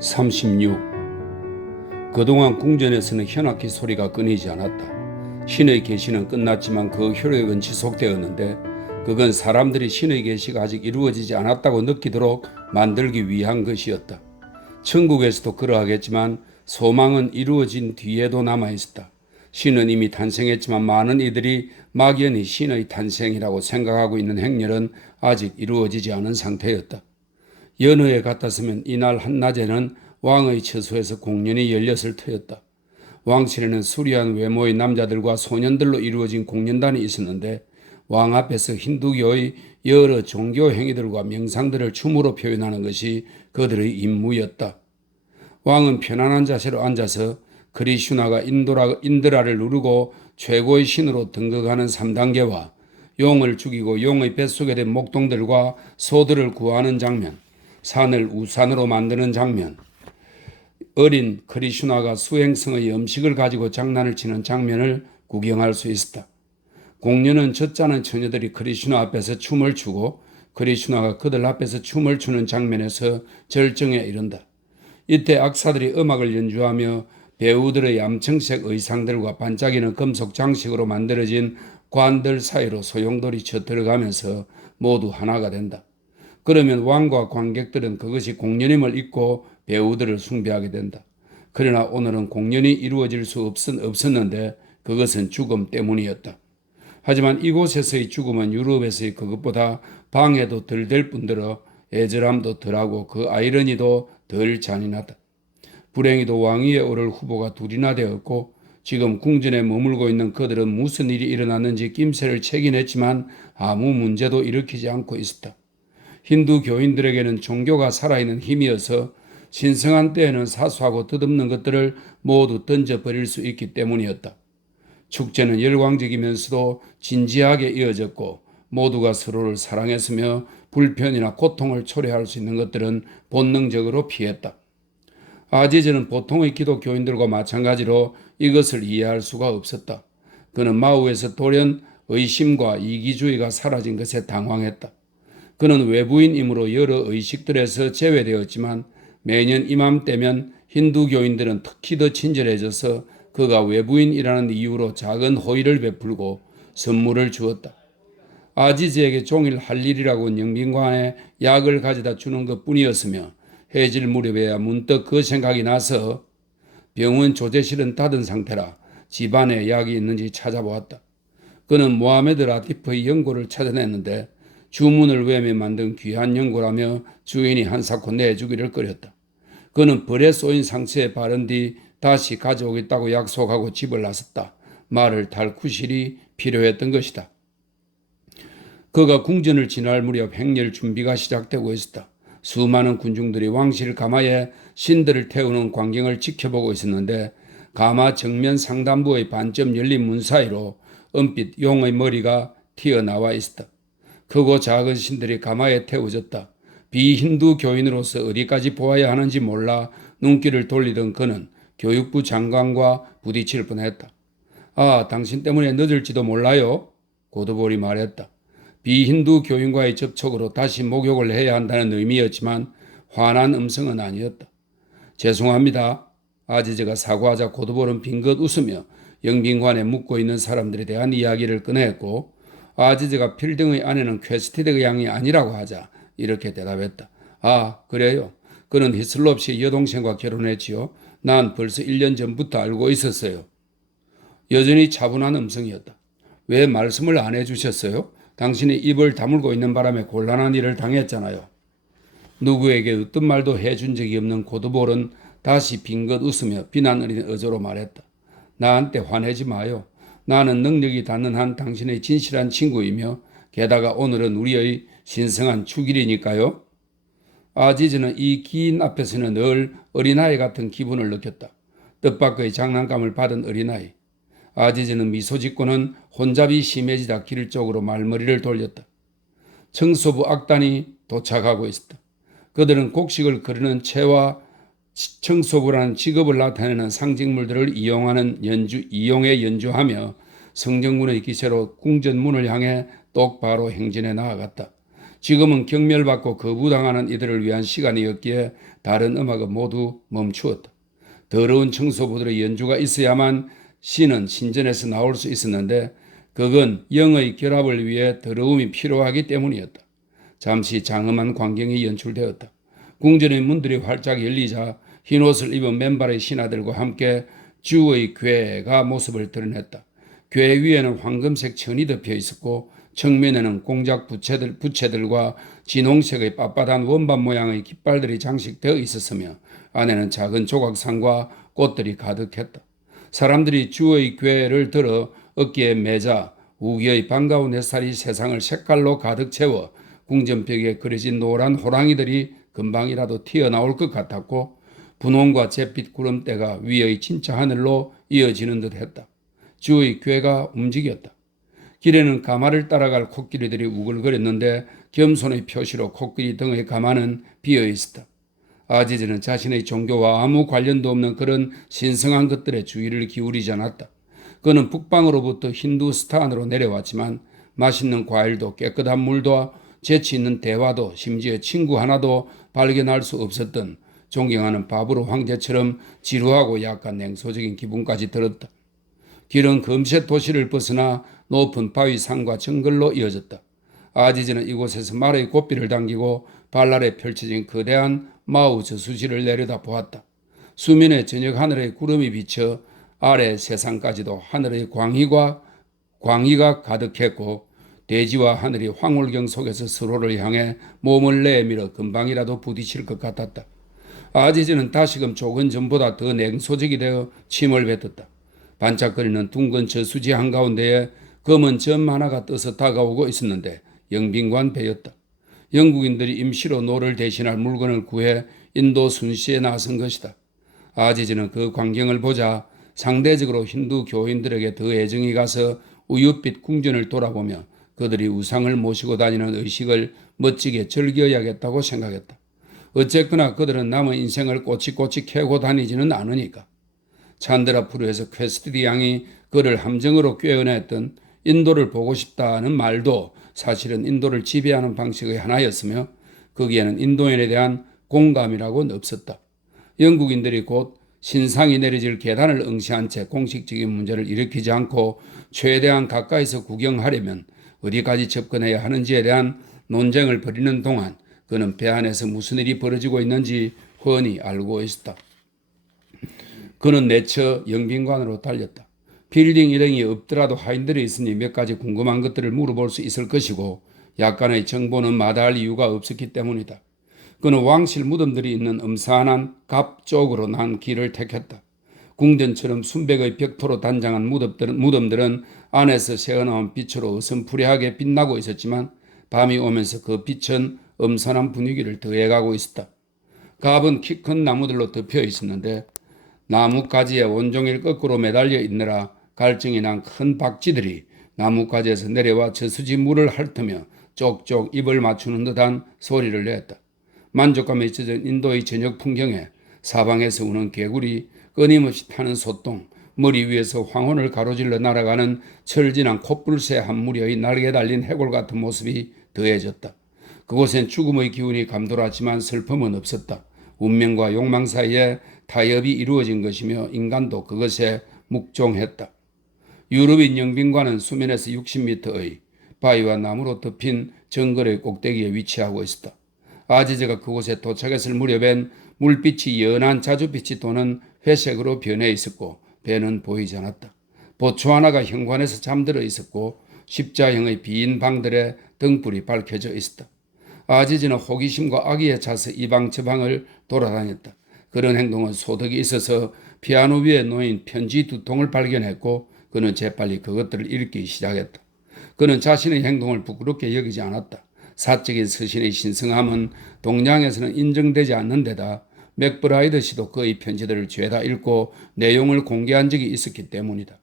36. 그동안 궁전에서는 현악기 소리가 끊이지 않았다. 신의 계시는 끝났지만 그 효력은 지속되었는데 그건 사람들이 신의 계시가 아직 이루어지지 않았다고 느끼도록 만들기 위한 것이었다. 천국에서도 그러하겠지만 소망은 이루어진 뒤에도 남아있었다. 신은 이미 탄생했지만 많은 이들이 막연히 신의 탄생이라고 생각하고 있는 행렬은 아직 이루어지지 않은 상태였다. 연허에 같았으면 이날 한낮에는 왕의 처소에서 공연이 열렸을 터였다. 왕실에는 수려한 외모의 남자들과 소년들로 이루어진 공연단이 있었는데 왕 앞에서 힌두교의 여러 종교 행위들과 명상들을 춤으로 표현하는 것이 그들의 임무였다. 왕은 편안한 자세로 앉아서 크리슈나가 인드라를 누르고 최고의 신으로 등극하는 3단계와 용을 죽이고 용의 뱃속에 든 목동들과 소들을 구하는 장면, 산을 우산으로 만드는 장면, 어린 크리슈나가 수행성의 음식을 가지고 장난을 치는 장면을 구경할 수 있었다. 공연은 젖자는 처녀들이 크리슈나 앞에서 춤을 추고 크리슈나가 그들 앞에서 춤을 추는 장면에서 절정에 이른다. 이때 악사들이 음악을 연주하며 배우들의 얌청색 의상들과 반짝이는 금속 장식으로 만들어진 관들 사이로 소용돌이 쳐들어가면서 모두 하나가 된다. 그러면 왕과 관객들은 그것이 공연임을 잊고 배우들을 숭배하게 된다. 그러나 오늘은 공연이 이루어질 수 없었는데 그것은 죽음 때문이었다. 하지만 이곳에서의 죽음은 유럽에서의 그것보다 방해도 덜 될 뿐더러 애절함도 덜하고 그 아이러니도 덜 잔인하다. 불행히도 왕위에 오를 후보가 둘이나 되었고 지금 궁전에 머물고 있는 그들은 무슨 일이 일어났는지 낌새를 채긴 했지만 아무 문제도 일으키지 않고 있었다. 힌두 교인들에게는 종교가 살아있는 힘이어서 신성한 때에는 사소하고 덧없는 것들을 모두 던져버릴 수 있기 때문이었다. 축제는 열광적이면서도 진지하게 이어졌고 모두가 서로를 사랑했으며 불편이나 고통을 초래할 수 있는 것들은 본능적으로 피했다. 아지즈는 보통의 기독교인들과 마찬가지로 이것을 이해할 수가 없었다. 그는 마우에서 돌연 의심과 이기주의가 사라진 것에 당황했다. 그는 외부인이므로 여러 의식들에서 제외되었지만 매년 이맘때면 힌두교인들은 특히 더 친절해져서 그가 외부인이라는 이유로 작은 호의를 베풀고 선물을 주었다. 아지즈에게 종일 할 일이라고 영빈관에 약을 가져다 주는 것뿐이었으며 해질 무렵에야 문득 그 생각이 나서 병원 조제실은 닫은 상태라 집안에 약이 있는지 찾아보았다. 그는 모하메드 라티프의 연고를 찾아냈는데 주문을 외며 만든 귀한 연고라며 주인이 한사코 내주기를 끓였다. 그는 벌에 쏘인 상처에 바른 뒤 다시 가져오겠다고 약속하고 집을 나섰다. 말을 탈 구실이 필요했던 것이다. 그가 궁전을 지날 무렵 행렬 준비가 시작되고 있었다. 수많은 군중들이 왕실 가마에 신들을 태우는 광경을 지켜보고 있었는데 가마 정면 상단부의 반쯤 열린 문 사이로 은빛 용의 머리가 튀어나와 있었다. 크고 작은 신들이 가마에 태워졌다. 비힌두 교인으로서 어디까지 보아야 하는지 몰라 눈길을 돌리던 그는 교육부 장관과 부딪힐 뻔했다. 아, 당신 때문에 늦을지도 몰라요. 고드볼이 말했다. 비힌두 교인과의 접촉으로 다시 목욕을 해야 한다는 의미였지만 화난 음성은 아니었다. 죄송합니다. 아지즈가 사과하자 고드볼은 빙긋 웃으며 영빈관에 묵고 있는 사람들에 대한 이야기를 꺼냈고 아지즈가 필등의 아내는 퀘스티드 양이 아니라고 하자 이렇게 대답했다. 아, 그래요? 그는 히슬롭 씨 여동생과 결혼했지요. 난 벌써 1년 전부터 알고 있었어요. 여전히 차분한 음성이었다. 왜 말씀을 안 해주셨어요? 당신이 입을 다물고 있는 바람에 곤란한 일을 당했잖아요. 누구에게 어떤 말도 해준 적이 없는 고드볼은 다시 빙긋 웃으며 비난 어린 어조로 말했다. 나한테 화내지 마요. 나는 능력이 닿는 한 당신의 진실한 친구이며 게다가 오늘은 우리의 신성한 축일이니까요. 아지즈는 이 기인 앞에서는 늘 어린아이 같은 기분을 느꼈다. 뜻밖의 장난감을 받은 어린아이. 아지즈는 미소 짓고는 혼잡이 심해지다 길 쪽으로 말머리를 돌렸다. 청소부 악단이 도착하고 있었다. 그들은 곡식을 거르는 채와 청소부라는 직업을 나타내는 상징물들을 이용해 연주하며 성정군의 기세로 궁전 문을 향해 똑바로 행진해 나아갔다. 지금은 경멸받고 거부당하는 이들을 위한 시간이었기에 다른 음악은 모두 멈추었다. 더러운 청소부들의 연주가 있어야만 시는 신전에서 나올 수 있었는데 그건 영의 결합을 위해 더러움이 필요하기 때문이었다. 잠시 장엄한 광경이 연출되었다. 궁전의 문들이 활짝 열리자 흰옷을 입은 맨발의 신하들과 함께 주의 괴가 모습을 드러냈다. 괴 위에는 황금색 천이 덮여 있었고 정면에는 공작 부채들과 진홍색의 빳빳한 원반 모양의 깃발들이 장식되어 있었으며 안에는 작은 조각상과 꽃들이 가득했다. 사람들이 주의 괴를 들어 어깨에 매자 우기의 반가운 햇살이 세상을 색깔로 가득 채워 궁전벽에 그려진 노란 호랑이들이 금방이라도 튀어나올 것 같았고 분홍과 잿빛 구름대가 위의 진짜 하늘로 이어지는 듯했다. 주의 괴가 움직였다. 길에는 가마를 따라갈 코끼리들이 우글거렸는데 겸손의 표시로 코끼리 등의 가마는 비어있었다. 아지즈는 자신의 종교와 아무 관련도 없는 그런 신성한 것들에 주의를 기울이지 않았다. 그는 북방으로부터 힌두스탄으로 내려왔지만 맛있는 과일도 깨끗한 물도 재치 있는 대화도 심지어 친구 하나도 발견할 수 없었던 존경하는 바브로 황제처럼 지루하고 약간 냉소적인 기분까지 들었다. 길은 금세 도시를 벗어나 높은 바위 산과 정글로 이어졌다. 아지즈는 이곳에서 말의 고삐를 당기고 발 아래 펼쳐진 거대한 마우 저수지를 내려다 보았다. 수면에 저녁 하늘의 구름이 비쳐 아래 세상까지도 하늘의 광희가 가득했고 대지와 하늘이 황홀경 속에서 서로를 향해 몸을 내밀어 금방이라도 부딪힐 것 같았다. 아지즈는 다시금 조금 전보다 더 냉소적이 되어 침을 뱉었다. 반짝거리는 둥근 저수지 한가운데에 검은 점 하나가 떠서 다가오고 있었는데 영빈관 배였다. 영국인들이 임시로 노를 대신할 물건을 구해 인도 순시에 나선 것이다. 아지즈는 그 광경을 보자 상대적으로 힌두 교인들에게 더 애정이 가서 우윳빛 궁전을 돌아보며 그들이 우상을 모시고 다니는 의식을 멋지게 즐겨야겠다고 생각했다. 어쨌거나 그들은 남의 인생을 꼬치꼬치 캐고 다니지는 않으니까. 찬드라푸르에서 퀘스트디 양이 그를 함정으로 꿰어냈던 인도를 보고 싶다는 말도 사실은 인도를 지배하는 방식의 하나였으며 거기에는 인도인에 대한 공감이라고는 없었다. 영국인들이 곧 신상이 내려질 계단을 응시한 채 공식적인 문제를 일으키지 않고 최대한 가까이서 구경하려면 어디까지 접근해야 하는지에 대한 논쟁을 벌이는 동안 그는 배 안에서 무슨 일이 벌어지고 있는지 훤히 알고 있었다. 그는 내쳐 영빈관으로 달렸다. 빌딩 일행이 없더라도 하인들이 있으니 몇 가지 궁금한 것들을 물어볼 수 있을 것이고 약간의 정보는 마다할 이유가 없었기 때문이다. 그는 왕실 무덤들이 있는 음산한 갑 쪽으로 난 길을 택했다. 궁전처럼 순백의 벽토로 단장한 무덤들은 안에서 새어나온 빛으로 어슴푸레하게 빛나고 있었지만 밤이 오면서 그 빛은 음산한 분위기를 더해가고 있었다. 갑은 키 큰 나무들로 덮여 있었는데 나뭇가지에 온종일 거꾸로 매달려 있느라 갈증이 난 큰 박쥐들이 나뭇가지에서 내려와 저수지 물을 핥으며 쪽쪽 입을 맞추는 듯한 소리를 냈다. 만족감에 젖은 인도의 저녁 풍경에 사방에서 우는 개구리, 끊임없이 타는 소똥, 머리 위에서 황혼을 가로질러 날아가는 철진한 콧불새 한 무리의 날개 달린 해골 같은 모습이 더해졌다. 그곳엔 죽음의 기운이 감돌았지만 슬픔은 없었다. 운명과 욕망 사이에 타협이 이루어진 것이며 인간도 그것에 묵종했다. 유럽인 영빈관은 수면에서 60m의 바위와 나무로 덮인 정글의 꼭대기에 위치하고 있었다. 아지즈가 그곳에 도착했을 무렵엔 물빛이 연한 자주빛이 도는 회색으로 변해 있었고 배는 보이지 않았다. 보초 하나가 현관에서 잠들어 있었고 십자형의 빈 방들에 등불이 밝혀져 있었다. 아지즈는 호기심과 악의에 차서 이방 저방을 돌아다녔다. 그런 행동은 소득이 있어서 피아노 위에 놓인 편지 2통을 발견했고 그는 재빨리 그것들을 읽기 시작했다. 그는 자신의 행동을 부끄럽게 여기지 않았다. 사적인 서신의 신성함은 동양에서는 인정되지 않는 데다 맥브라이드 씨도 그의 편지들을 죄다 읽고 내용을 공개한 적이 있었기 때문이다.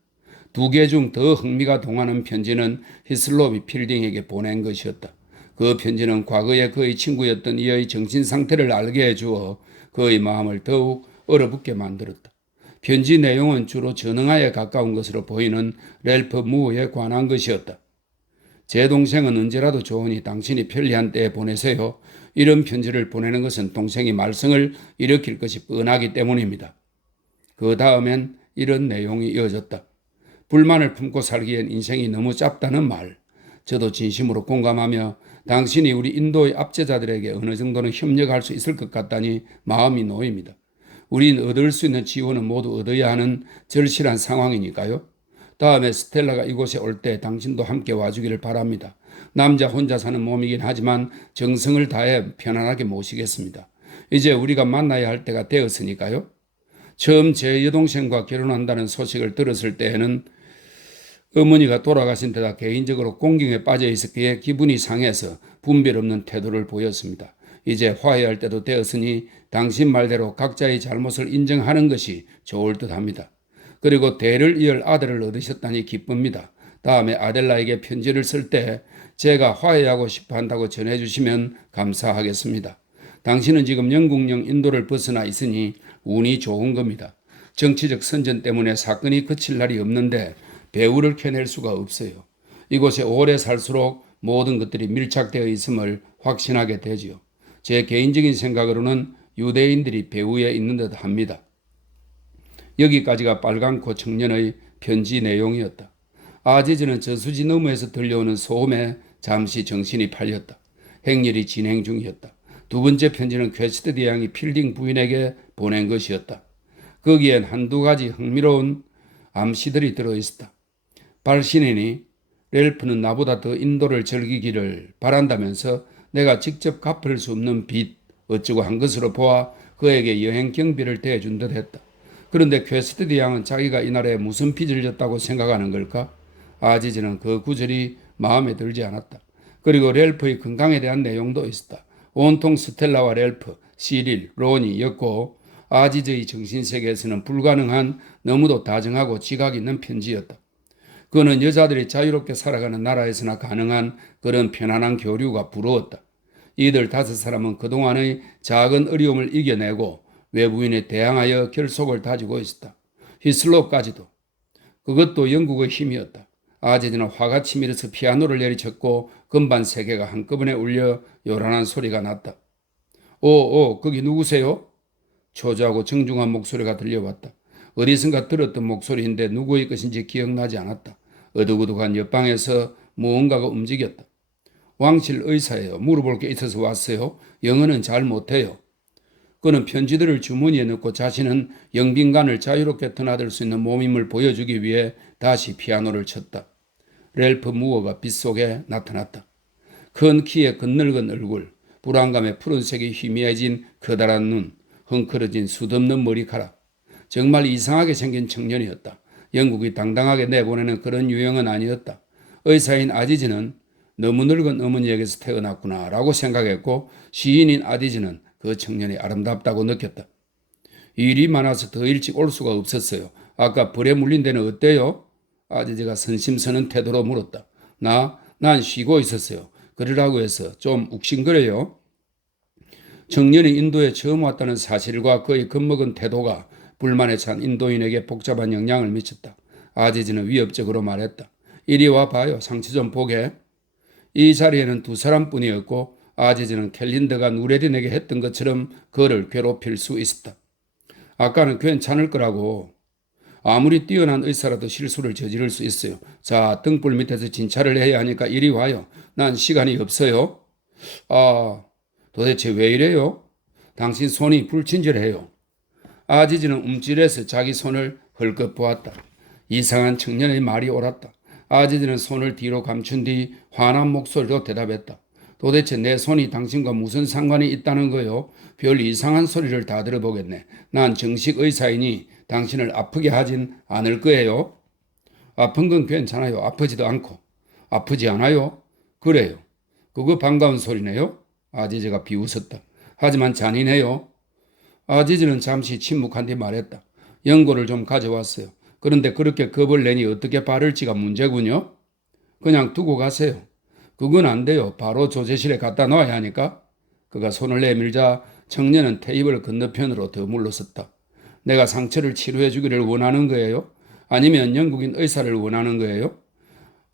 2개 중 더 흥미가 동하는 편지는 히슬롭이 필딩에게 보낸 것이었다. 그 편지는 과거에 그의 친구였던 이의 정신 상태를 알게 해주어 그의 마음을 더욱 얼어붙게 만들었다. 편지 내용은 주로 전응화에 가까운 것으로 보이는 랠프 무어에 관한 것이었다. 제 동생은 언제라도 좋으니 당신이 편리한 때에 보내세요. 이런 편지를 보내는 것은 동생이 말썽을 일으킬 것이 뻔하기 때문입니다. 그 다음엔 이런 내용이 이어졌다. 불만을 품고 살기엔 인생이 너무 짧다는 말. 저도 진심으로 공감하며 당신이 우리 인도의 압제자들에게 어느 정도는 협력할 수 있을 것 같다니 마음이 놓입니다. 우린 얻을 수 있는 지원은 모두 얻어야 하는 절실한 상황이니까요. 다음에 스텔라가 이곳에 올 때 당신도 함께 와주기를 바랍니다. 남자 혼자 사는 몸이긴 하지만 정성을 다해 편안하게 모시겠습니다. 이제 우리가 만나야 할 때가 되었으니까요. 처음 제 여동생과 결혼한다는 소식을 들었을 때에는 어머니가 돌아가신 데다 개인적으로 공경에 빠져 있었기에 기분이 상해서 분별 없는 태도를 보였습니다. 이제 화해할 때도 되었으니 당신 말대로 각자의 잘못을 인정하는 것이 좋을 듯합니다. 그리고 대를 이을 아들을 얻으셨다니 기쁩니다. 다음에 아델라에게 편지를 쓸 때 제가 화해하고 싶어 한다고 전해주시면 감사하겠습니다. 당신은 지금 영국령 인도를 벗어나 있으니 운이 좋은 겁니다. 정치적 선전 때문에 사건이 그칠 날이 없는데 배후를 켜낼 수가 없어요. 이곳에 오래 살수록 모든 것들이 밀착되어 있음을 확신하게 되지요. 제 개인적인 생각으로는 유대인들이 배후에 있는 듯 합니다. 여기까지가 빨강코 청년의 편지 내용이었다. 아지즈는 저수지 너머에서 들려오는 소음에 잠시 정신이 팔렸다. 행렬이 진행 중이었다. 두 번째 편지는 퀘스트 대왕이 필딩 부인에게 보낸 것이었다. 거기엔 한두 가지 흥미로운 암시들이 들어있었다. 발신인이 렐프는 나보다 더 인도를 즐기기를 바란다면서 내가 직접 갚을 수 없는 빚 어쩌고 한 것으로 보아 그에게 여행 경비를 대준 듯 했다. 그런데 퀘스트 대왕은 자기가 이날에 무슨 빚을 졌다고 생각하는 걸까? 아지즈는 그 구절이 마음에 들지 않았다. 그리고 렐프의 건강에 대한 내용도 있었다. 온통 스텔라와 렐프, 시릴, 론이였고 아지즈의 정신세계에서는 불가능한 너무도 다정하고 지각 있는 편지였다. 그는 여자들이 자유롭게 살아가는 나라에서나 가능한 그런 편안한 교류가 부러웠다. 이들 5사람은 그동안의 작은 어려움을 이겨내고 외부인에 대항하여 결속을 다지고 있었다. 히슬롭까지도. 그것도 영국의 힘이었다. 아제즈는 화가 치밀어서 피아노를 내리쳤고 건반 3개가 한꺼번에 울려 요란한 소리가 났다. 오, 거기 누구세요? 초조하고 정중한 목소리가 들려왔다. 어디선가 들었던 목소리인데 누구의 것인지 기억나지 않았다. 어둑어둑한 옆방에서 무언가가 움직였다. 왕실 의사예요. 물어볼 게 있어서 왔어요. 영어는 잘 못해요. 그는 편지들을 주머니에 넣고 자신은 영빈관을 자유롭게 드나들 수 있는 몸임을 보여주기 위해 다시 피아노를 쳤다. 렐프 무어가 빛 속에 나타났다. 큰 키에 건늙은 얼굴, 불안감에 푸른색이 희미해진 커다란 눈, 헝클어진 숱없는 머리카락. 정말 이상하게 생긴 청년이었다. 영국이 당당하게 내보내는 그런 유형은 아니었다. 의사인 아디즈는 너무 늙은 어머니에게서 태어났구나 라고 생각했고 시인인 아디즈는 그 청년이 아름답다고 느꼈다. 일이 많아서 더 일찍 올 수가 없었어요. 아까 불에 물린 데는 어때요? 아디즈가 선심서는 태도로 물었다. 난 쉬고 있었어요. 그러라고 해서 좀 욱신거려요. 청년이 인도에 처음 왔다는 사실과 그의 겁먹은 태도가 불만에 찬 인도인에게 복잡한 영향을 미쳤다. 아지즈는 위협적으로 말했다. 이리 와 봐요. 상처 좀 보게. 이 자리에는 2사람뿐이었고 아지즈는 캘린더가 누레린에게 했던 것처럼 그를 괴롭힐 수 있었다. 아까는 괜찮을 거라고. 아무리 뛰어난 의사라도 실수를 저지를 수 있어요. 자, 등불 밑에서 진찰을 해야 하니까 이리 와요. 난 시간이 없어요. 도대체 왜 이래요? 당신 손이 불친절해요. 아지즈는 움찔해서 자기 손을 헐끗 보았다. 이상한 청년의 말이 옳았다. 아지즈는 손을 뒤로 감춘 뒤 화난 목소리로 대답했다. 도대체 내 손이 당신과 무슨 상관이 있다는 거요? 별 이상한 소리를 다 들어보겠네. 난 정식 의사이니 당신을 아프게 하진 않을 거예요. 아픈 건 괜찮아요. 아프지도 않고. 아프지 않아요? 그래요. 그거 반가운 소리네요. 아지즈가 비웃었다. 하지만 잔인해요. 아지즈는 잠시 침묵한 뒤 말했다. 연고를 좀 가져왔어요. 그런데 그렇게 겁을 내니 어떻게 바를지가 문제군요. 그냥 두고 가세요. 그건 안 돼요. 바로 조제실에 갖다 놔야 하니까. 그가 손을 내밀자 청년은 테이블 건너편으로 더 물러섰다. 내가 상처를 치료해 주기를 원하는 거예요? 아니면 영국인 의사를 원하는 거예요?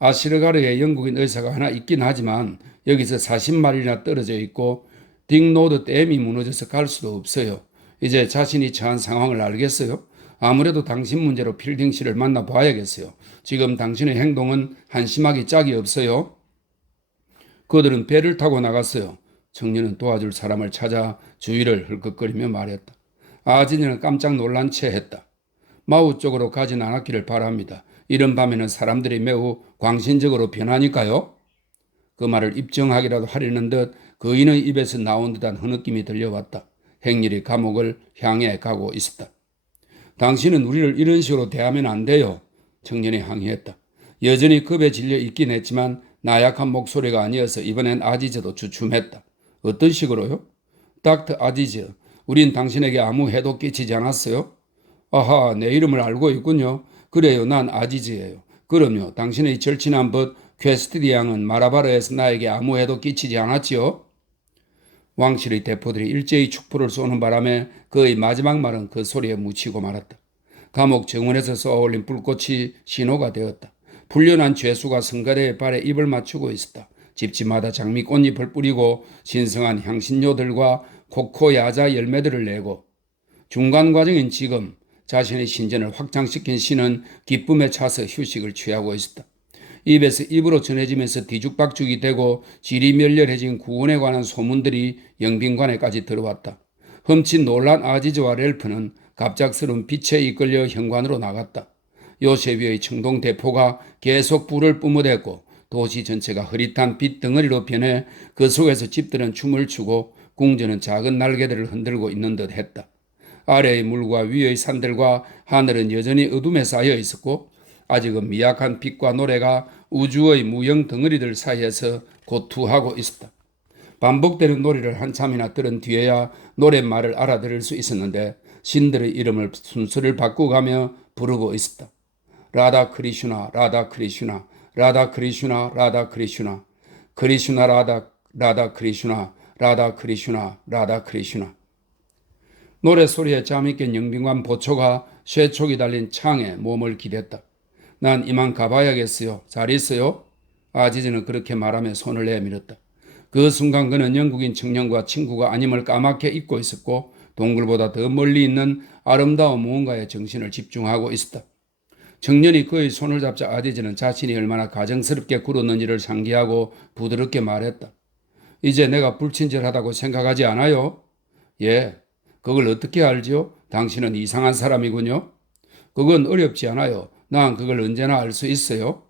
아시르가르에 영국인 의사가 하나 있긴 하지만 여기서 40마일이나 떨어져 있고 딩노드 댐이 무너져서 갈 수도 없어요. 이제 자신이 처한 상황을 알겠어요? 아무래도 당신 문제로 필딩 씨를 만나봐야겠어요. 지금 당신의 행동은 한심하기 짝이 없어요. 그들은 배를 타고 나갔어요. 청년은 도와줄 사람을 찾아 주위를 헐끗거리며 말했다. 아지는 깜짝 놀란 채 했다. 마우 쪽으로 가진 않았기를 바랍니다. 이런 밤에는 사람들이 매우 광신적으로 변하니까요. 그 말을 입증하기라도 하려는 듯 그인의 입에서 나온 듯한 흐느낌이 들려왔다. 행렬이 감옥을 향해 가고 있었다. 당신은 우리를 이런 식으로 대하면 안 돼요. 청년이 항의했다. 여전히 겁에 질려 있긴 했지만 나약한 목소리가 아니어서 이번엔 아지즈도 주춤했다. 어떤 식으로요? 닥터 아지즈, 우린 당신에게 아무 해도 끼치지 않았어요? 아하, 내 이름을 알고 있군요. 그래요, 난 아지즈예요. 그럼요, 당신의 절친한 벗 퀘스티디 양은 마라바르에서 나에게 아무 해도 끼치지 않았지요? 왕실의 대포들이 일제히 축포를 쏘는 바람에 그의 마지막 말은 그 소리에 묻히고 말았다. 감옥 정원에서 쏘아올린 불꽃이 신호가 되었다. 불련한 죄수가 성가대의 발에 입을 맞추고 있었다. 집집마다 장미 꽃잎을 뿌리고 신성한 향신료들과 코코 야자 열매들을 내고 중간 과정인 지금 자신의 신전을 확장시킨 신은 기쁨에 차서 휴식을 취하고 있었다. 입에서 입으로 전해지면서 뒤죽박죽이 되고 질이 멸렬해진 구원에 관한 소문들이 영빈관에까지 들어왔다. 흠칫 놀란 아지즈와 렐프는 갑작스러운 빛에 이끌려 현관으로 나갔다. 요셉의 청동 대포가 계속 불을 뿜어댔고 도시 전체가 흐릿한 빛 덩어리로 변해 그 속에서 집들은 춤을 추고 궁전은 작은 날개들을 흔들고 있는 듯 했다. 아래의 물과 위의 산들과 하늘은 여전히 어둠에 쌓여 있었고 아직은 미약한 빛과 노래가 우주의 무형 덩어리들 사이에서 고투하고 있었다. 반복되는 노래를 한참이나 들은 뒤에야 노랫말을 알아들을 수 있었는데 신들의 이름을 순서를 바꾸가며 부르고 있었다. 라다 크리슈나, 라다 크리슈나, 라다 크리슈나, 라다 크리슈나, 크리슈나 라다 크리슈나, 라다 크리슈나, 라다 크리슈나. 노래소리에 잠이 깬 영빈관 보초가 쇠촉이 달린 창에 몸을 기댔다. 난 이만 가봐야겠어요. 잘 있어요? 아지즈는 그렇게 말하며 손을 내밀었다. 그 순간 그는 영국인 청년과 친구가 아님을 까맣게 잊고 있었고 동굴보다 더 멀리 있는 아름다운 무언가에 정신을 집중하고 있었다. 청년이 그의 손을 잡자 아지즈는 자신이 얼마나 가정스럽게 굴었는지를 상기하고 부드럽게 말했다. 이제 내가 불친절하다고 생각하지 않아요? 예, 그걸 어떻게 알지요? 당신은 이상한 사람이군요. 그건 어렵지 않아요. 난 그걸 언제나 알 수 있어요.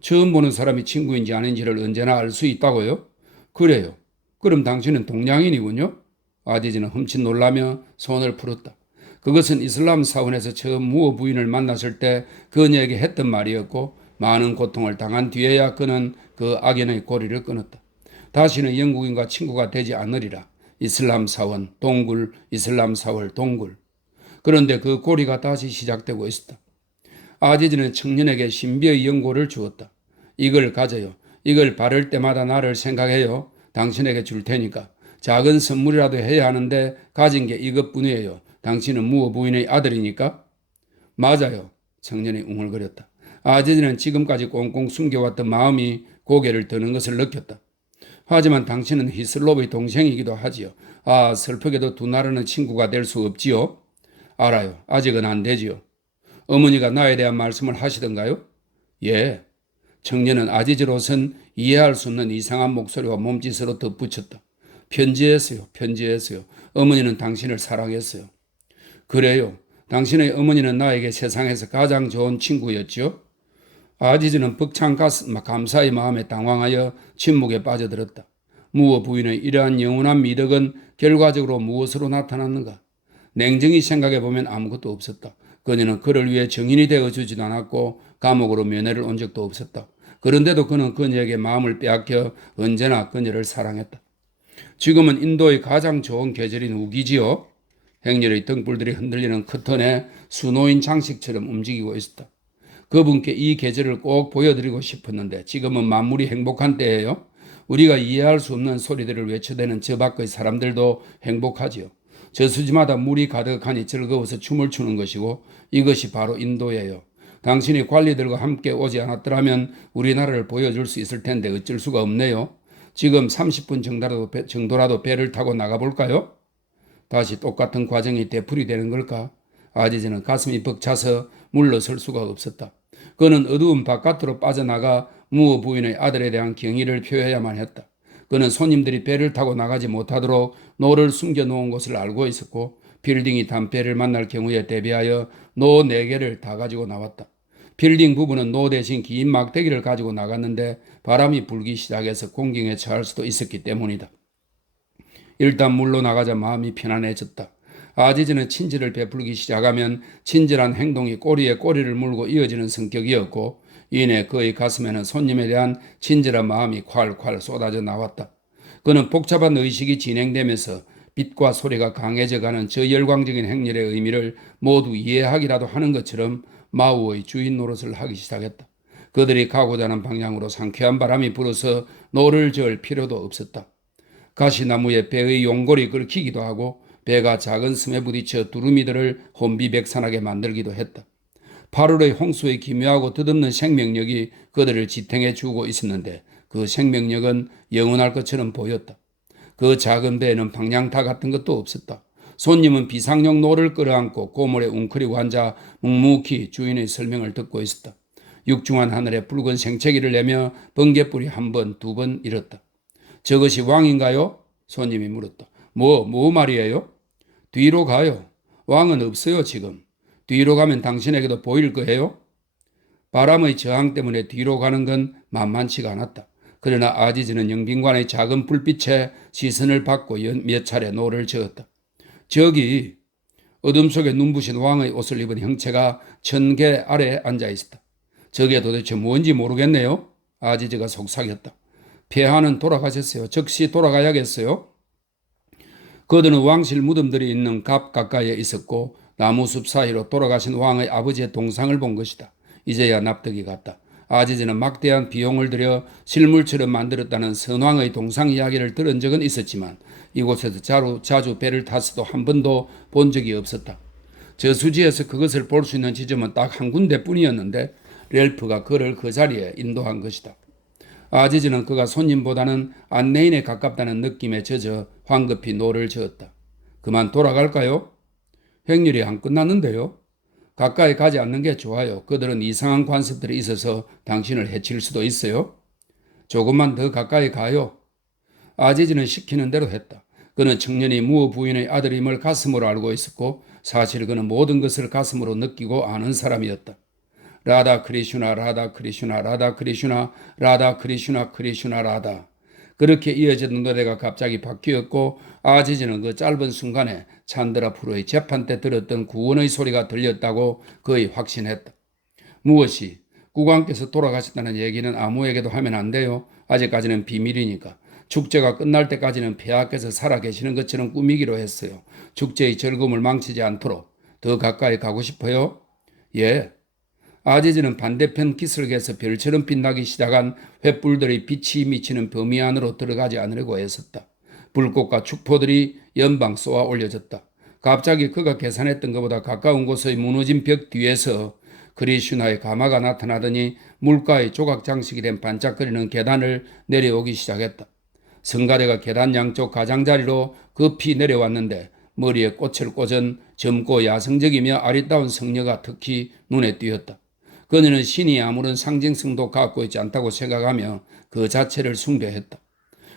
처음 보는 사람이 친구인지 아닌지를 언제나 알 수 있다고요? 그래요. 그럼 당신은 동양인이군요? 아디즈는 흠칫 놀라며 손을 풀었다. 그것은 이슬람 사원에서 처음 무어 부인을 만났을 때 그녀에게 했던 말이었고 많은 고통을 당한 뒤에야 그는 그 악연의 고리를 끊었다. 다시는 영국인과 친구가 되지 않으리라. 이슬람 사원, 동굴, 이슬람 사월, 동굴. 그런데 그 고리가 다시 시작되고 있었다. 아지즈는 청년에게 신비의 연고를 주었다. 이걸 가져요. 이걸 바를 때마다 나를 생각해요. 당신에게 줄 테니까. 작은 선물이라도 해야 하는데 가진 게 이것뿐이에요. 당신은 무어 부인의 아들이니까. 맞아요. 청년이 웅얼거렸다. 아지즈는 지금까지 꽁꽁 숨겨왔던 마음이 고개를 드는 것을 느꼈다. 하지만 당신은 히슬롭의 동생이기도 하지요. 아, 슬프게도 두 나라는 친구가 될 수 없지요. 알아요. 아직은 안 되지요. 어머니가 나에 대한 말씀을 하시던가요? 예. 청년은 아지즈로선 이해할 수 없는 이상한 목소리와 몸짓으로 덧붙였다. 편지했어요. 편지했어요. 어머니는 당신을 사랑했어요. 그래요. 당신의 어머니는 나에게 세상에서 가장 좋은 친구였죠. 아지즈는 벅찬 감사의 마음에 당황하여 침묵에 빠져들었다. 무어 부인의 이러한 영원한 미덕은 결과적으로 무엇으로 나타났는가? 냉정히 생각해보면 아무것도 없었다. 그녀는 그를 위해 정인이 되어주지도 않았고 감옥으로 면회를 온 적도 없었다. 그런데도 그는 그녀에게 마음을 빼앗겨 언제나 그녀를 사랑했다. 지금은 인도의 가장 좋은 계절인 우기지요. 행렬의 등불들이 흔들리는 커튼에 수노인 장식처럼 움직이고 있었다. 그분께 이 계절을 꼭 보여드리고 싶었는데 지금은 만물이 행복한 때예요. 우리가 이해할 수 없는 소리들을 외쳐대는 저 밖의 사람들도 행복하지요. 저수지마다 물이 가득하니 즐거워서 춤을 추는 것이고 이것이 바로 인도예요. 당신이 관리들과 함께 오지 않았더라면 우리나라를 보여줄 수 있을 텐데 어쩔 수가 없네요. 지금 30분 정도라도 배를 타고 나가볼까요? 다시 똑같은 과정이 되풀이되는 걸까? 아지즈는 가슴이 벅차서 물러설 수가 없었다. 그는 어두운 바깥으로 빠져나가 무어 부인의 아들에 대한 경의를 표해야만 했다. 그는 손님들이 배를 타고 나가지 못하도록 노를 숨겨놓은 것을 알고 있었고 빌딩이 담배를 만날 경우에 대비하여 노 4개를 다 가지고 나왔다. 빌딩 부부는 노 대신 긴 막대기를 가지고 나갔는데 바람이 불기 시작해서 공경에 처할 수도 있었기 때문이다. 일단 물로 나가자 마음이 편안해졌다. 아지즈는 친절을 베풀기 시작하면 친절한 행동이 꼬리에 꼬리를 물고 이어지는 성격이었고 이내 그의 가슴에는 손님에 대한 친절한 마음이 콸콸 쏟아져 나왔다. 그는 복잡한 의식이 진행되면서 빛과 소리가 강해져가는 저 열광적인 행렬의 의미를 모두 이해하기라도 하는 것처럼 마우의 주인 노릇을 하기 시작했다. 그들이 가고자 하는 방향으로 상쾌한 바람이 불어서 노를 저을 필요도 없었다. 가시나무에 배의 용골이 긁히기도 하고 배가 작은 섬에 부딪혀 두루미들을 혼비백산하게 만들기도 했다. 8월의 홍수의 기묘하고 덧없는 생명력이 그들을 지탱해 주고 있었는데 그 생명력은 영원할 것처럼 보였다. 그 작은 배에는 방향타 같은 것도 없었다. 손님은 비상용 노를 끌어안고 고물에 웅크리고 앉아 묵묵히 주인의 설명을 듣고 있었다. 육중한 하늘에 붉은 생채기를 내며 번갯불이 1번, 2번 일었다. 저것이 왕인가요? 손님이 물었다. 뭐 말이에요? 뒤로 가요. 왕은 없어요 지금. 뒤로 가면 당신에게도 보일 거예요? 바람의 저항 때문에 뒤로 가는 건 만만치가 않았다. 그러나 아지즈는 영빈관의 작은 불빛에 시선을 받고 몇 차례 노를 저었다. 저기 어둠 속에 눈부신 왕의 옷을 입은 형체가 천개 아래에 앉아 있었다. 저게 도대체 뭔지 모르겠네요. 아지즈가 속삭였다. 폐하는 돌아가셨어요. 즉시 돌아가야겠어요. 그들은 왕실 무덤들이 있는 갑 가까이에 있었고 나무숲 사이로 돌아가신 왕의 아버지의 동상을 본 것이다. 이제야 납득이 갔다. 아지즈는 막대한 비용을 들여 실물처럼 만들었다는 선왕의 동상 이야기를 들은 적은 있었지만 이곳에서 자주 배를 탔어도 한 번도 본 적이 없었다. 저수지에서 그것을 볼 수 있는 지점은 딱 한 군데뿐이었는데 렐프가 그를 그 자리에 인도한 것이다. 아지즈는 그가 손님보다는 안내인에 가깝다는 느낌에 젖어 황급히 노를 저었다. 그만 돌아갈까요? 행렬이 안 끝났는데요. 가까이 가지 않는 게 좋아요. 그들은 이상한 관습들이 있어서 당신을 해칠 수도 있어요. 조금만 더 가까이 가요. 아지즈는 시키는 대로 했다. 그는 청년이 무어 부인의 아들임을 가슴으로 알고 있었고 사실 그는 모든 것을 가슴으로 느끼고 아는 사람이었다. 라다 크리슈나 라다 크리슈나 라다 크리슈나 라다 크리슈나 크리슈나 라다. 그렇게 이어지는 노래가 갑자기 바뀌었고 아지즈는 그 짧은 순간에 찬드라 프로의 재판 때 들었던 구원의 소리가 들렸다고 거의 확신했다. 무엇이? 국왕께서 돌아가셨다는 얘기는 아무에게도 하면 안 돼요. 아직까지는 비밀이니까. 축제가 끝날 때까지는 폐하께서 살아계시는 것처럼 꾸미기로 했어요. 축제의 즐거움을 망치지 않도록. 더 가까이 가고 싶어요? 예. 아지즈는 반대편 기슭에서 별처럼 빛나기 시작한 횃불들의 빛이 미치는 범위 안으로 들어가지 않으려고 애썼다. 불꽃과 축포들이 연방 쏘아 올려졌다. 갑자기 그가 계산했던 것보다 가까운 곳의 무너진 벽 뒤에서 크리슈나의 가마가 나타나더니 물가의 조각 장식이 된 반짝거리는 계단을 내려오기 시작했다. 성가대가 계단 양쪽 가장자리로 급히 내려왔는데 머리에 꽃을 꽂은 젊고 야성적이며 아리따운 성녀가 특히 눈에 띄었다. 그녀는 신이 아무런 상징성도 갖고 있지 않다고 생각하며 그 자체를 숭배했다.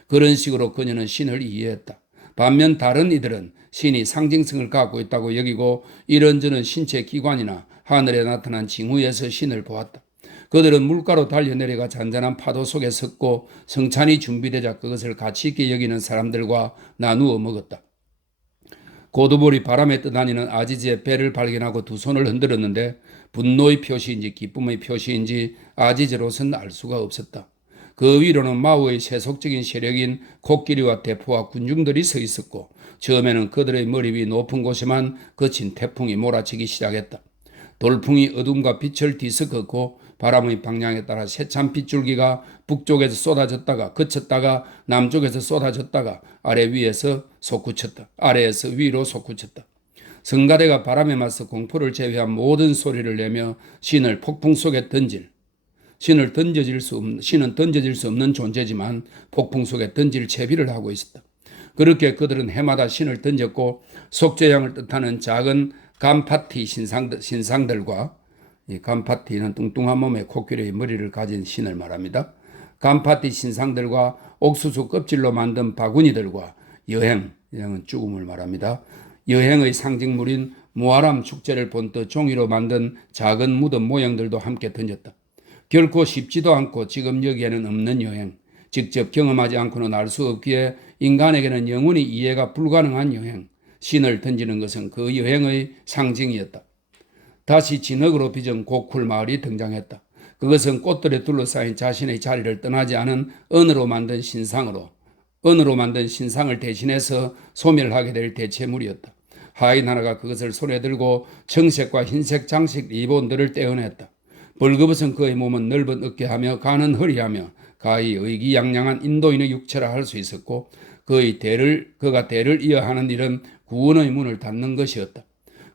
그런 식으로 그녀는 신을 이해했다. 반면 다른 이들은 신이 상징성을 갖고 있다고 여기고 이런저런 신체 기관이나 하늘에 나타난 징후에서 신을 보았다. 그들은 물가로 달려내려가 잔잔한 파도 속에 섰고 성찬이 준비되자 그것을 가치 있게 여기는 사람들과 나누어 먹었다. 고두볼이 바람에 떠다니는 아지즈의 배를 발견하고 두 손을 흔들었는데 분노의 표시인지 기쁨의 표시인지 아지즈로서는 알 수가 없었다. 그 위로는 마우의 세속적인 세력인 코끼리와 대포와 군중들이 서 있었고 처음에는 그들의 머리 위 높은 곳에만 거친 태풍이 몰아치기 시작했다. 돌풍이 어둠과 빛을 뒤섞었고 바람의 방향에 따라 세찬 빗줄기가 북쪽에서 쏟아졌다가 그쳤다가 남쪽에서 쏟아졌다가 아래에서 위로 솟구쳤다. 성가대가 바람에 맞서 공포를 제외한 모든 소리를 내며 신을 폭풍 속에 신은 던져질 수 없는 존재지만 폭풍 속에 던질 채비를 하고 있었다. 그렇게 그들은 해마다 신을 던졌고 속죄양을 뜻하는 작은 감파티 신상들과, 이 감파티는 뚱뚱한 몸에 코끼리의 머리를 가진 신을 말합니다. 감파티 신상들과 옥수수 껍질로 만든 바구니들과 여행은 죽음을 말합니다. 여행의 상징물인 무아람 축제를 본떠 종이로 만든 작은 무덤 모형들도 함께 던졌다. 결코 쉽지도 않고 지금 여기에는 없는 여행, 직접 경험하지 않고는 알 수 없기에 인간에게는 영원히 이해가 불가능한 여행, 신을 던지는 것은 그 여행의 상징이었다. 다시 진흙으로 빚은 고쿨 마을이 등장했다. 그것은 꽃들에 둘러싸인 자신의 자리를 떠나지 않은 은으로 만든 신상을 대신해서 소멸하게 될 대체물이었다. 하인 하나가 그것을 손에 들고 청색과 흰색 장식 리본들을 떼어냈다. 벌거벗은 그의 몸은 넓은 어깨하며 가는 허리하며 가히 의기양양한 인도인의 육체라 할 수 있었고 그가 대를 이어하는 일은 구원의 문을 닫는 것이었다.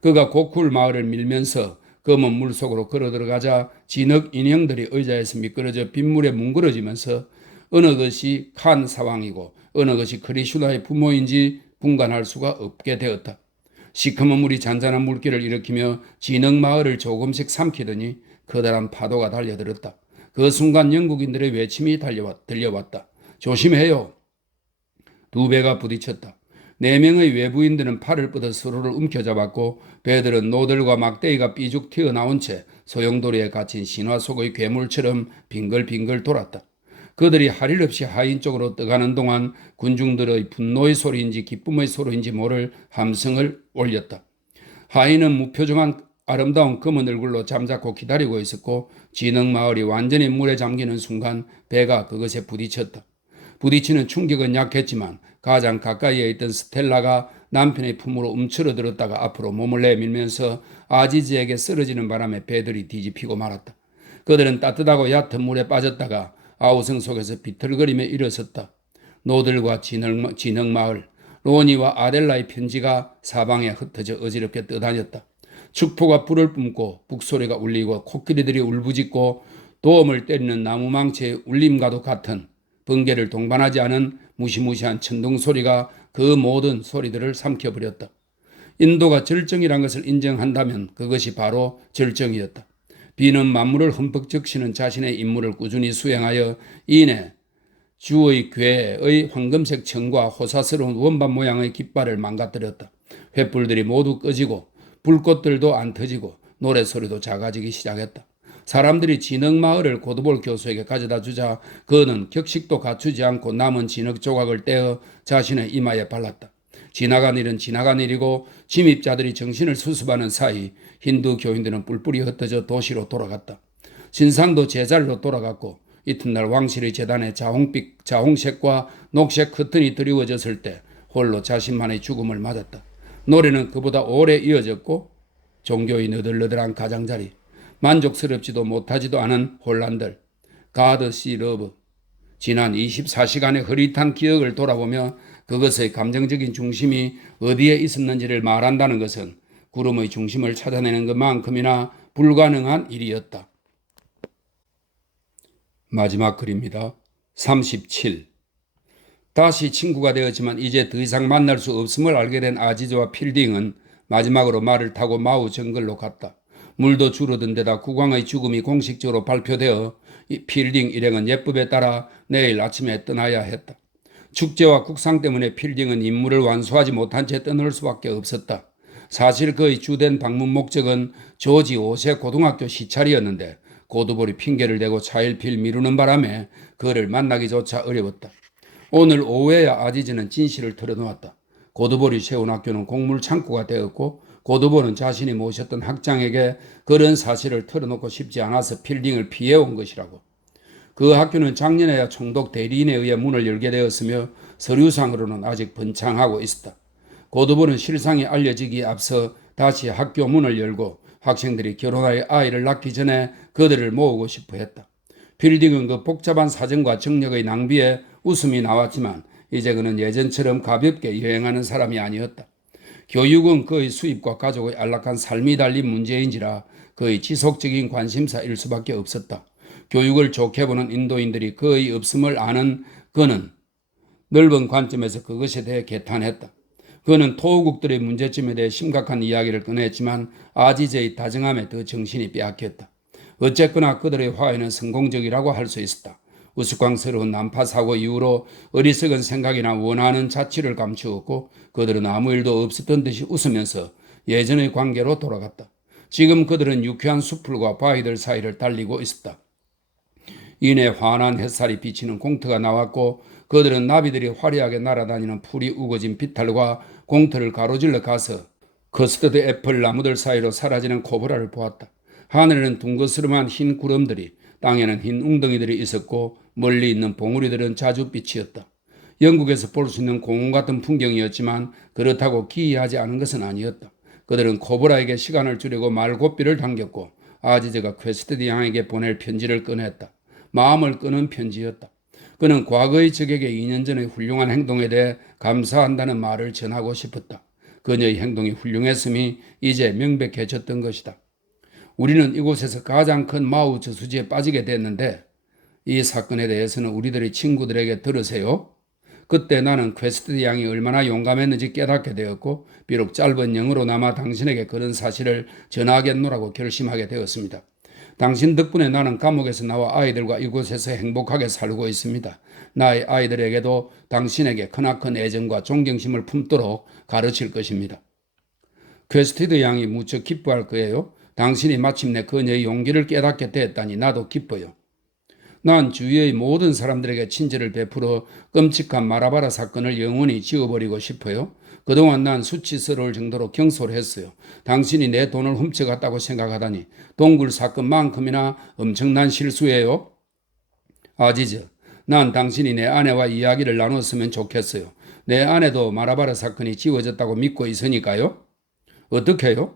그가 고쿨 마을을 밀면서 검은 물속으로 걸어 들어가자 진흙 인형들이 의자에서 미끄러져 빗물에 뭉그러지면서 어느 것이 칸 사왕이고 어느 것이 크리슈나의 부모인지 분간할 수가 없게 되었다. 시커먼 물이 잔잔한 물길을 일으키며 진흙 마을을 조금씩 삼키더니 커다란 파도가 달려들었다. 그 순간 영국인들의 외침이 들려왔다. 조심해요. 두 배가 부딪혔다. 4명의 외부인들은 팔을 뻗어 서로를 움켜잡았고 배들은 노들과 막대기가 삐죽 튀어나온 채 소용돌이에 갇힌 신화 속의 괴물처럼 빙글빙글 돌았다. 그들이 할 일 없이 하인 쪽으로 떠가는 동안 군중들의 분노의 소리인지 기쁨의 소리인지 모를 함성을 올렸다. 하인은 무표정한 아름다운 검은 얼굴로 잠자코 기다리고 있었고 진흙 마을이 완전히 물에 잠기는 순간 배가 그것에 부딪혔다. 부딪히는 충격은 약했지만 가장 가까이에 있던 스텔라가 남편의 품으로 움츠러들었다가 앞으로 몸을 내밀면서 아지즈에게 쓰러지는 바람에 배들이 뒤집히고 말았다. 그들은 따뜻하고 얕은 물에 빠졌다가 아우성 속에서 비틀거리며 일어섰다. 노들과 진흙 마을, 로니와 아델라의 편지가 사방에 흩어져 어지럽게 떠다녔다. 축포가 불을 뿜고 북소리가 울리고 코끼리들이 울부짖고 도움을 때리는 나무망치의 울림과도 같은 번개를 동반하지 않은 무시무시한 천둥소리가 그 모든 소리들을 삼켜버렸다. 인도가 절정이란 것을 인정한다면 그것이 바로 절정이었다. 비는 만물을 흠뻑 적시는 자신의 임무를 꾸준히 수행하여 이내 주의 궤의 황금색 천과 호사스러운 원반 모양의 깃발을 망가뜨렸다. 횃불들이 모두 꺼지고 불꽃들도 안 터지고 노래소리도 작아지기 시작했다. 사람들이 진흙마을을 고드볼 교수에게 가져다 주자 그는 격식도 갖추지 않고 남은 진흙 조각을 떼어 자신의 이마에 발랐다. 지나간 일은 지나간 일이고 침입자들이 정신을 수습하는 사이 힌두 교인들은 뿔뿔이 흩어져 도시로 돌아갔다. 신상도 제자리로 돌아갔고 이튿날 왕실의 제단에 자홍색과 녹색 커튼이 드리워졌을 때 홀로 자신만의 죽음을 맞았다. 노래는 그보다 오래 이어졌고 종교의 너덜너덜한 가장자리, 만족스럽지도 못하지도 않은 혼란들, 가드 씨 러브, 지난 24시간의 흐릿한 기억을 돌아보며 그것의 감정적인 중심이 어디에 있었는지를 말한다는 것은 구름의 중심을 찾아내는 것만큼이나 불가능한 일이었다. 마지막 글입니다. 37. 다시 친구가 되었지만 이제 더 이상 만날 수 없음을 알게 된 아지즈와 필딩은 마지막으로 말을 타고 마우 정글로 갔다. 물도 줄어든 데다 국왕의 죽음이 공식적으로 발표되어 필딩 일행은 예법에 따라 내일 아침에 떠나야 했다. 축제와 국상 때문에 필딩은 임무를 완수하지 못한 채 떠날 수밖에 없었다. 사실 그의 주된 방문 목적은 조지 5세 고등학교 시찰이었는데 고두볼이 핑계를 대고 차일피일 미루는 바람에 그를 만나기조차 어려웠다. 오늘 오후에야 아지즈는 진실을 털어놓았다. 고두볼이 세운 학교는 곡물 창고가 되었고 고두볼은 자신이 모셨던 학장에게 그런 사실을 털어놓고 싶지 않아서 필딩을 피해온 것이라고. 그 학교는 작년에야 총독 대리인에 의해 문을 열게 되었으며 서류상으로는 아직 번창하고 있었다. 고두볼은 실상이 알려지기에 앞서 다시 학교 문을 열고 학생들이 결혼하여 아이를 낳기 전에 그들을 모으고 싶어 했다. 필딩은 그 복잡한 사정과 정력의 낭비에 웃음이 나왔지만 이제 그는 예전처럼 가볍게 여행하는 사람이 아니었다. 교육은 그의 수입과 가족의 안락한 삶이 달린 문제인지라 그의 지속적인 관심사일 수밖에 없었다. 교육을 좋게 보는 인도인들이 그의 없음을 아는 그는 넓은 관점에서 그것에 대해 개탄했다. 그는 토호국들의 문제점에 대해 심각한 이야기를 꺼냈지만 아지즈의 다정함에 더 정신이 빼앗겼다. 어쨌거나 그들의 화해는 성공적이라고 할 수 있었다. 우스꽝스러운 난파 사고 이후로 어리석은 생각이나 원하는 자취를 감추었고 그들은 아무 일도 없었던 듯이 웃으면서 예전의 관계로 돌아갔다. 지금 그들은 유쾌한 수풀과 바위들 사이를 달리고 있었다. 이내 환한 햇살이 비치는 공터가 나왔고 그들은 나비들이 화려하게 날아다니는 풀이 우거진 비탈과 공터를 가로질러 가서 커스터드 애플 나무들 사이로 사라지는 코브라를 보았다. 하늘에는 둥그스름한 흰 구름들이, 땅에는 흰 웅덩이들이 있었고 멀리 있는 봉우리들은 자줏빛이었다. 영국에서 볼 수 있는 공원 같은 풍경이었지만 그렇다고 기이하지 않은 것은 아니었다. 그들은 코브라에게 시간을 주려고 말고삐를 당겼고 아지즈가 퀘스트드 양에게 보낼 편지를 꺼냈다. 마음을 끄는 편지였다. 그는 과거의 적에게 2년 전의 훌륭한 행동에 대해 감사한다는 말을 전하고 싶었다. 그녀의 행동이 훌륭했음이 이제 명백해졌던 것이다. 우리는 이곳에서 가장 큰 마우 저수지에 빠지게 됐는데 이 사건에 대해서는 우리들의 친구들에게 들으세요. 그때 나는 퀘스트 양이 얼마나 용감했는지 깨닫게 되었고 비록 짧은 영어로나마 당신에게 그런 사실을 전하겠노라고 결심하게 되었습니다. 당신 덕분에 나는 감옥에서 나와 아이들과 이곳에서 행복하게 살고 있습니다. 나의 아이들에게도 당신에게 크나큰 애정과 존경심을 품도록 가르칠 것입니다. 퀘스티드 양이 무척 기뻐할 거예요. 당신이 마침내 그녀의 용기를 깨닫게 되었다니 나도 기뻐요. 난 주위의 모든 사람들에게 친절을 베풀어 끔찍한 마라바라 사건을 영원히 지워버리고 싶어요. 그동안 난 수치스러울 정도로 경솔했어요. 당신이 내 돈을 훔쳐갔다고 생각하다니 동굴 사건만큼이나 엄청난 실수예요. 아지즈, 난 당신이 내 아내와 이야기를 나눴으면 좋겠어요. 내 아내도 마라바라 사건이 지워졌다고 믿고 있으니까요. 어떻게요?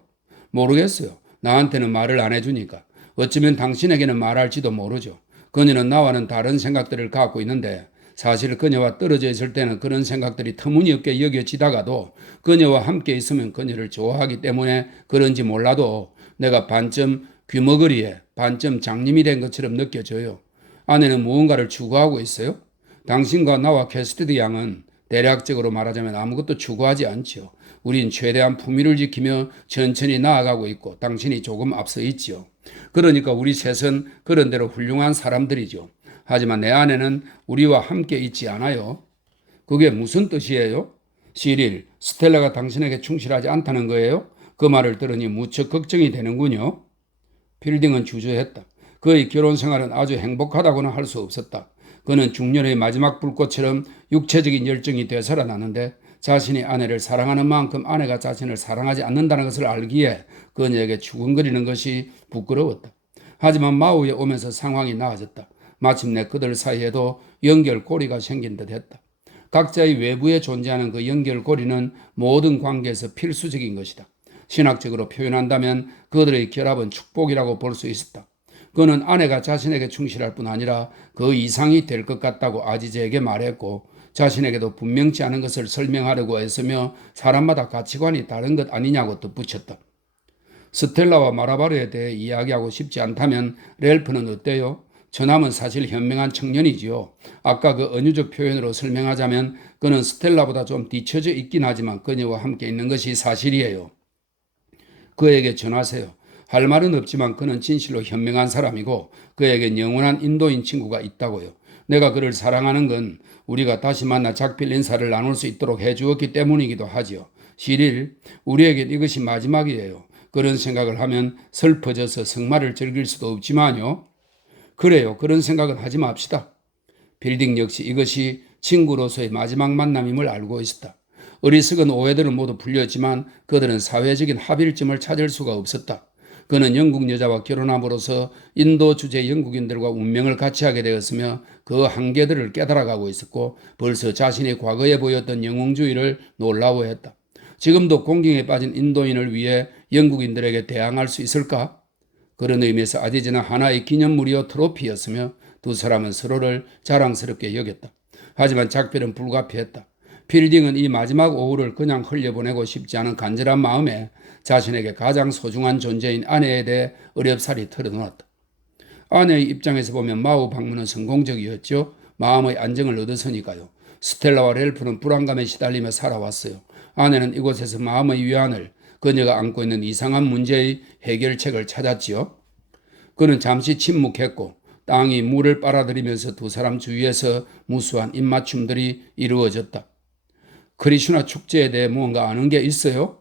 모르겠어요. 나한테는 말을 안 해주니까. 어쩌면 당신에게는 말할지도 모르죠. 그녀는 나와는 다른 생각들을 갖고 있는데 사실 그녀와 떨어져 있을 때는 그런 생각들이 터무니없게 여겨지다가도 그녀와 함께 있으면 그녀를 좋아하기 때문에 그런지 몰라도 내가 반쯤 귀머거리에 반쯤 장님이 된 것처럼 느껴져요. 아내는 무언가를 추구하고 있어요. 당신과 나와 캐스티드 양은 대략적으로 말하자면 아무것도 추구하지 않지요. 우린 최대한 품위를 지키며 천천히 나아가고 있고 당신이 조금 앞서 있지요. 그러니까 우리 셋은 그런대로 훌륭한 사람들이죠. 하지만 내 아내는 우리와 함께 있지 않아요. 그게 무슨 뜻이에요? 시릴, 스텔라가 당신에게 충실하지 않다는 거예요? 그 말을 들으니 무척 걱정이 되는군요. 필딩은 주저했다. 그의 결혼 생활은 아주 행복하다고는 할 수 없었다. 그는 중년의 마지막 불꽃처럼 육체적인 열정이 되살아나는데 자신이 아내를 사랑하는 만큼 아내가 자신을 사랑하지 않는다는 것을 알기에 그녀에게 추근거리는 것이 부끄러웠다. 하지만 마우에 오면서 상황이 나아졌다. 마침내 그들 사이에도 연결고리가 생긴 듯했다. 각자의 외부에 존재하는 그 연결고리는 모든 관계에서 필수적인 것이다. 신학적으로 표현한다면 그들의 결합은 축복이라고 볼 수 있었다. 그는 아내가 자신에게 충실할 뿐 아니라 그 이상이 될 것 같다고 아지즈에게 말했고 자신에게도 분명치 않은 것을 설명하려고 애쓰며 사람마다 가치관이 다른 것 아니냐고 덧붙였다. 스텔라와 마라바르에 대해 이야기하고 싶지 않다면 렐프는 어때요? 저남은 사실 현명한 청년이지요. 아까 그 은유적 표현으로 설명하자면 그는 스텔라보다 좀 뒤처져 있긴 하지만 그녀와 함께 있는 것이 사실이에요. 그에게 전하세요. 할 말은 없지만 그는 진실로 현명한 사람이고 그에겐 영원한 인도인 친구가 있다고요. 내가 그를 사랑하는 건 우리가 다시 만나 작별 인사를 나눌 수 있도록 해주었기 때문이기도 하지요. 시릴, 우리에겐 이것이 마지막이에요. 그런 생각을 하면 슬퍼져서 성마를 즐길 수도 없지만요. 그래요. 그런 생각은 하지 맙시다. 빌딩 역시 이것이 친구로서의 마지막 만남임을 알고 있었다. 어리석은 오해들은 모두 풀렸지만 그들은 사회적인 합일점을 찾을 수가 없었다. 그는 영국 여자와 결혼함으로써 인도 주재 영국인들과 운명을 같이 하게 되었으며 그 한계들을 깨달아가고 있었고 벌써 자신이 과거에 보였던 영웅주의를 놀라워했다. 지금도 공경에 빠진 인도인을 위해 영국인들에게 대항할 수 있을까? 그런 의미에서 아지즈는 하나의 기념물이요 트로피였으며 두 사람은 서로를 자랑스럽게 여겼다. 하지만 작별은 불가피했다. 필딩은 이 마지막 오후를 그냥 흘려보내고 싶지 않은 간절한 마음에 자신에게 가장 소중한 존재인 아내에 대해 어렵사리 털어놓았다. 아내의 입장에서 보면 마우 방문은 성공적이었죠. 마음의 안정을 얻었으니까요. 스텔라와 렐프는 불안감에 시달리며 살아왔어요. 아내는 이곳에서 마음의 위안을, 그녀가 안고 있는 이상한 문제의 해결책을 찾았지요. 그는 잠시 침묵했고 땅이 물을 빨아들이면서 두 사람 주위에서 무수한 입맞춤들이 이루어졌다. 크리슈나 축제에 대해 무언가 아는 게 있어요?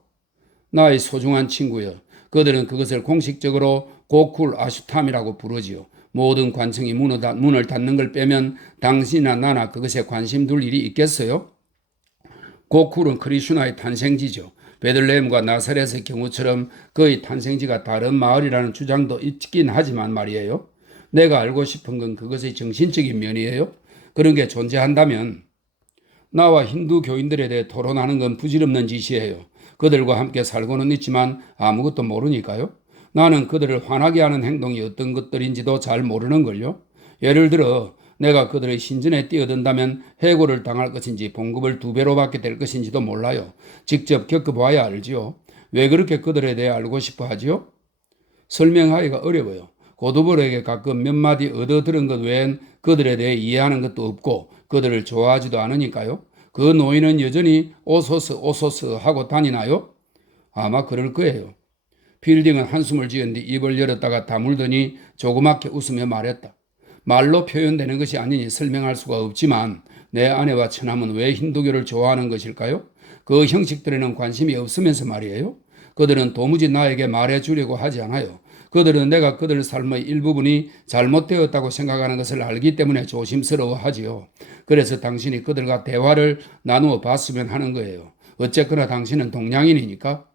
나의 소중한 친구여. 그들은 그것을 공식적으로 고쿨 아슈탐이라고 부르지요. 모든 관청이 문을 닫는 걸 빼면 당신이나 나나 그것에 관심 둘 일이 있겠어요? 고쿨은 크리슈나의 탄생지죠. 베들레헴과 나사렛의 경우처럼 그의 탄생지가 다른 마을이라는 주장도 있긴 하지만 말이에요. 내가 알고 싶은 건 그것의 정신적인 면이에요. 그런 게 존재한다면 나와 힌두 교인들에 대해 토론하는 건 부질없는 짓이에요. 그들과 함께 살고는 있지만 아무것도 모르니까요. 나는 그들을 화나게 하는 행동이 어떤 것들인지도 잘 모르는걸요. 예를 들어 내가 그들의 신전에 뛰어든다면 해고를 당할 것인지 봉급을 2배로 받게 될 것인지도 몰라요. 직접 겪어봐야 알지요. 왜 그렇게 그들에 대해 알고 싶어 하지요? 설명하기가 어려워요. 고도벌에게 가끔 몇 마디 얻어들은 것 외엔 그들에 대해 이해하는 것도 없고 그들을 좋아하지도 않으니까요. 그 노인은 여전히 오소스 하고 다니나요? 아마 그럴 거예요. 필딩은 한숨을 지은 뒤 입을 열었다가 다물더니 조그맣게 웃으며 말했다. 말로 표현되는 것이 아니니 설명할 수가 없지만 내 아내와 처남은 왜 힌두교를 좋아하는 것일까요? 그 형식들에는 관심이 없으면서 말이에요. 그들은 도무지 나에게 말해주려고 하지 않아요. 그들은 내가 그들 삶의 일부분이 잘못되었다고 생각하는 것을 알기 때문에 조심스러워하지요. 그래서 당신이 그들과 대화를 나누어 봤으면 하는 거예요. 어쨌거나 당신은 동양인이니까.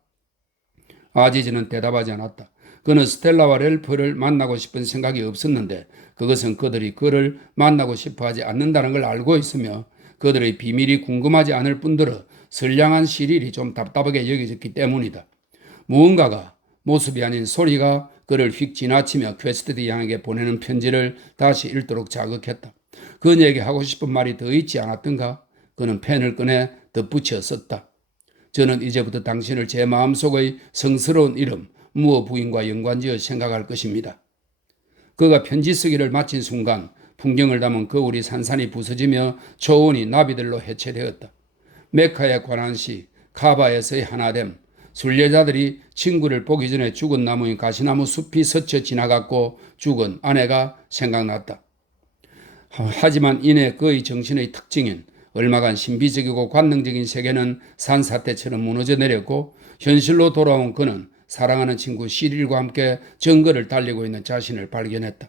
아지즈는 대답하지 않았다. 그는 스텔라와 렐프를 만나고 싶은 생각이 없었는데 그것은 그들이 그를 만나고 싶어하지 않는다는 걸 알고 있으며 그들의 비밀이 궁금하지 않을 뿐더러 선량한 시릴이 좀 답답하게 여겨졌기 때문이다. 무언가가, 모습이 아닌 소리가 그를 휙 지나치며 퀘스트드 양에게 보내는 편지를 다시 읽도록 자극했다. 그녀에게 하고 싶은 말이 더 있지 않았던가? 그는 펜을 꺼내 덧붙여 썼다. 저는 이제부터 당신을 제 마음속의 성스러운 이름, 무어 부인과 연관지어 생각할 것입니다. 그가 편지 쓰기를 마친 순간 풍경을 담은 거울이 산산이 부서지며 초원이 나비들로 해체되었다. 메카에 관한 시, 카바에서의 하나됨, 순례자들이 친구를 보기 전에 죽은 나무인 가시나무 숲이 스쳐 지나갔고 죽은 아내가 생각났다. 하지만 이내 그의 정신의 특징인 얼마간 신비적이고 관능적인 세계는 산사태처럼 무너져 내렸고 현실로 돌아온 그는 사랑하는 친구 시릴과 함께 정거를 달리고 있는 자신을 발견했다.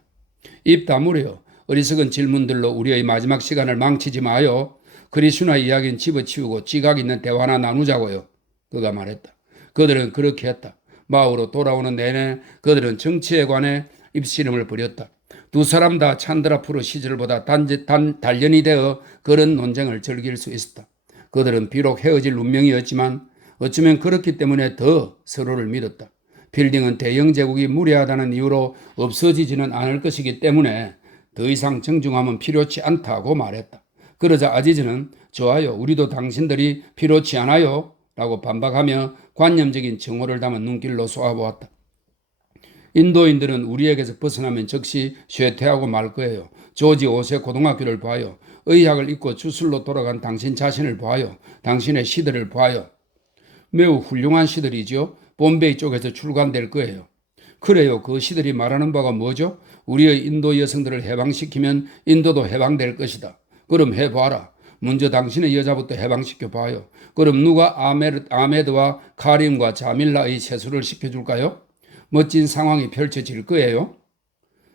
입 다물어요. 어리석은 질문들로 우리의 마지막 시간을 망치지 마요. 크리슈나 이야기는 집어치우고 지각 있는 대화나 나누자고요. 그가 말했다. 그들은 그렇게 했다. 마으로 돌아오는 내내 그들은 정치에 관해 입씨름을 벌였다. 두 사람 다 찬드라프로 시절보다 단련이 되어 그런 논쟁을 즐길 수 있었다. 그들은 비록 헤어질 운명이었지만 어쩌면 그렇기 때문에 더 서로를 믿었다. 필딩은 대영 제국이 무례하다는 이유로 없어지지는 않을 것이기 때문에 더 이상 정중함은 필요치 않다고 말했다. 그러자 아지즈는 좋아요. 우리도 당신들이 필요치 않아요. 라고 반박하며 관념적인 정오를 담은 눈길로 쏘아보았다. 인도인들은 우리에게서 벗어나면 즉시 쇠퇴하고 말 거예요. 조지 5세 고등학교를 봐요. 의학을 잊고 주술로 돌아간 당신 자신을 봐요. 당신의 시들을 봐요. 매우 훌륭한 시들이죠. 봄베이 쪽에서 출간될 거예요. 그래요. 그 시들이 말하는 바가 뭐죠? 우리의 인도 여성들을 해방시키면 인도도 해방될 것이다. 그럼 해봐라. 먼저 당신의 여자부터 해방시켜봐요. 그럼 누가 아메드와 카림과 자밀라의 세수를 시켜줄까요? 멋진 상황이 펼쳐질 거예요.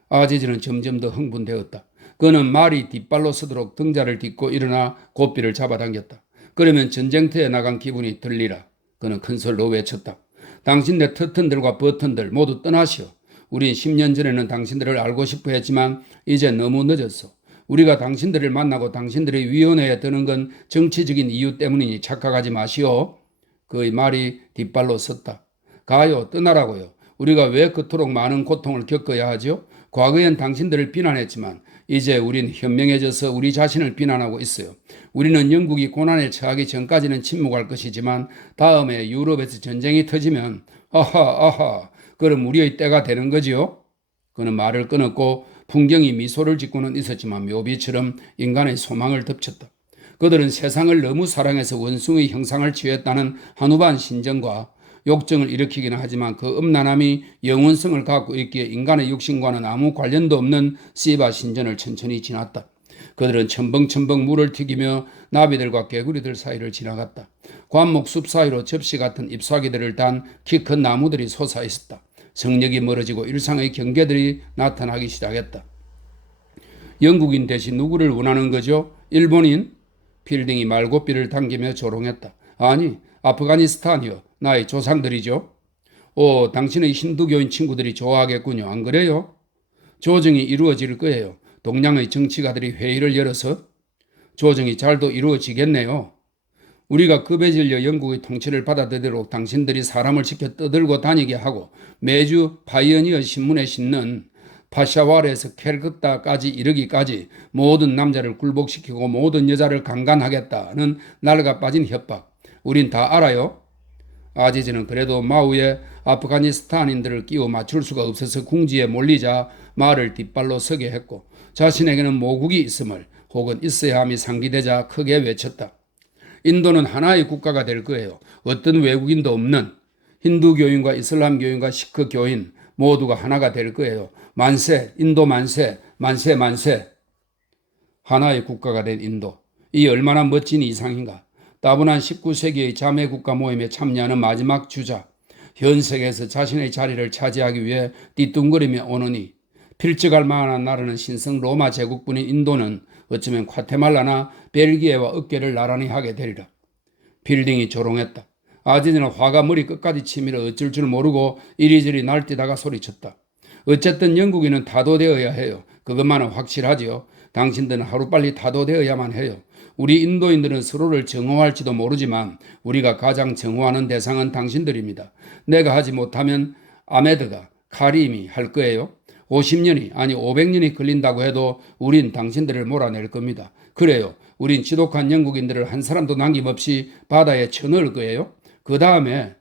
아지즈는 점점 더 흥분되었다. 그는 말이 뒷발로 서도록 등자를 딛고 일어나 고삐를 잡아당겼다. 그러면 전쟁터에 나간 기분이 들리라. 그는 큰 소리로 외쳤다. 당신네 터튼들과 버튼들 모두 떠나시오. 우린 10년 전에는 당신들을 알고 싶어 했지만 이제 너무 늦었어. 우리가 당신들을 만나고 당신들의 위원회에 드는 건 정치적인 이유 때문이니 착각하지 마시오. 그의 말이 뒷발로 섰다. 가요, 떠나라고요. 우리가 왜 그토록 많은 고통을 겪어야 하죠? 과거엔 당신들을 비난했지만 이제 우린 현명해져서 우리 자신을 비난하고 있어요. 우리는 영국이 고난에 처하기 전까지는 침묵할 것이지만 다음에 유럽에서 전쟁이 터지면 아하 그럼 우리의 때가 되는 거지요? 그는 말을 끊었고 풍경이 미소를 짓고는 있었지만 묘비처럼 인간의 소망을 덮쳤다. 그들은 세상을 너무 사랑해서 원숭의 형상을 취했다는 한우반 신정과 욕정을 일으키기는 하지만 그 음란함이 영원성을 갖고 있기에 인간의 육신과는 아무 관련도 없는 시바 신전을 천천히 지났다. 그들은 첨벙첨벙 물을 튀기며 나비들과 개구리들 사이를 지나갔다. 관목 숲 사이로 접시 같은 잎사귀들을 단 키 큰 나무들이 솟아있었다. 성역이 멀어지고 일상의 경계들이 나타나기 시작했다. 영국인 대신 누구를 원하는 거죠? 일본인? 필딩이 말고삐를 당기며 조롱했다. 아니, 아프가니스탄이요. 나의 조상들이죠. 오, 당신의 힌두교인 친구들이 좋아하겠군요. 안 그래요? 조정이 이루어질 거예요. 동양의 정치가들이 회의를 열어서 조정이 잘도 이루어지겠네요. 우리가 급에 질려 영국의 통치를 받아들이도록 당신들이 사람을 시켜 떠들고 다니게 하고 매주 파이어니어 신문에 싣는 파샤와르에서 캘커타까지 이르기까지 모든 남자를 굴복시키고 모든 여자를 강간하겠다는 날가 빠진 협박. 우린 다 알아요. 아지즈는 그래도 마우에 아프가니스탄인들을 끼워 맞출 수가 없어서 궁지에 몰리자 말을 뒷발로 서게 했고 자신에게는 모국이 있음을 혹은 있어야 함이 상기되자 크게 외쳤다. 인도는 하나의 국가가 될 거예요. 어떤 외국인도 없는 힌두교인과 이슬람교인과 시크교인 모두가 하나가 될 거예요. 만세, 인도 만세, 만세, 만세. 하나의 국가가 된 인도. 이 얼마나 멋진 이상인가. 따분한 19세기의 자매국가 모임에 참여하는 마지막 주자. 현 세계에서 자신의 자리를 차지하기 위해 띠뚱거리며 오느니 필적할 만한 나라는 신성 로마 제국뿐인 인도는 어쩌면 과테말라나 벨기에와 어깨를 나란히 하게 되리라. 필딩이 조롱했다. 아지즈는 화가 머리 끝까지 치밀어 어쩔 줄 모르고 이리저리 날뛰다가 소리쳤다. 어쨌든 영국인은 타도되어야 해요. 그것만은 확실하지요. 당신들은 하루빨리 타도되어야만 해요. 우리 인도인들은 서로를 정오할지도 모르지만 우리가 가장 정오하는 대상은 당신들입니다. 내가 하지 못하면 아메드가, 카림이 할 거예요. 50년이 아니 500년이 걸린다고 해도 우린 당신들을 몰아낼 겁니다. 그래요. 우린 지독한 영국인들을 한 사람도 남김없이 바다에 쳐넣을 거예요. 그 다음에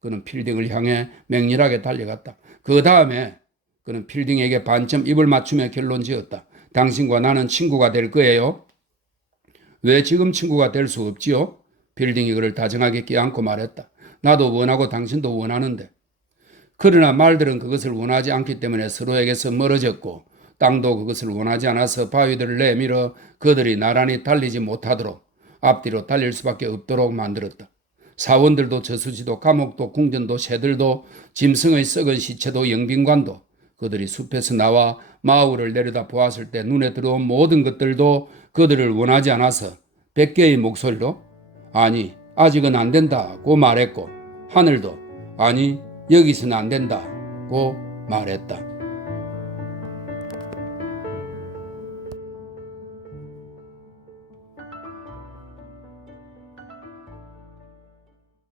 그는 필딩을 향해 맹렬하게 달려갔다. 그 다음에 그는 필딩에게 반쯤 입을 맞추며 결론 지었다. 당신과 나는 친구가 될 거예요. 왜 지금 친구가 될 수 없지요? 필딩이 그를 다정하게 껴안고 말했다. 나도 원하고 당신도 원하는데. 그러나 말들은 그것을 원하지 않기 때문에 서로에게서 멀어졌고 땅도 그것을 원하지 않아서 바위들을 내밀어 그들이 나란히 달리지 못하도록 앞뒤로 달릴 수밖에 없도록 만들었다. 사원들도 저수지도 감옥도 궁전도 새들도 짐승의 썩은 시체도 영빈관도 그들이 숲에서 나와 마을을 내려다 보았을 때 눈에 들어온 모든 것들도 그들을 원하지 않아서 100개의 목소리로 아니 아직은 안 된다고 말했고 하늘도 아니 여기서는 안 된다고 말했다.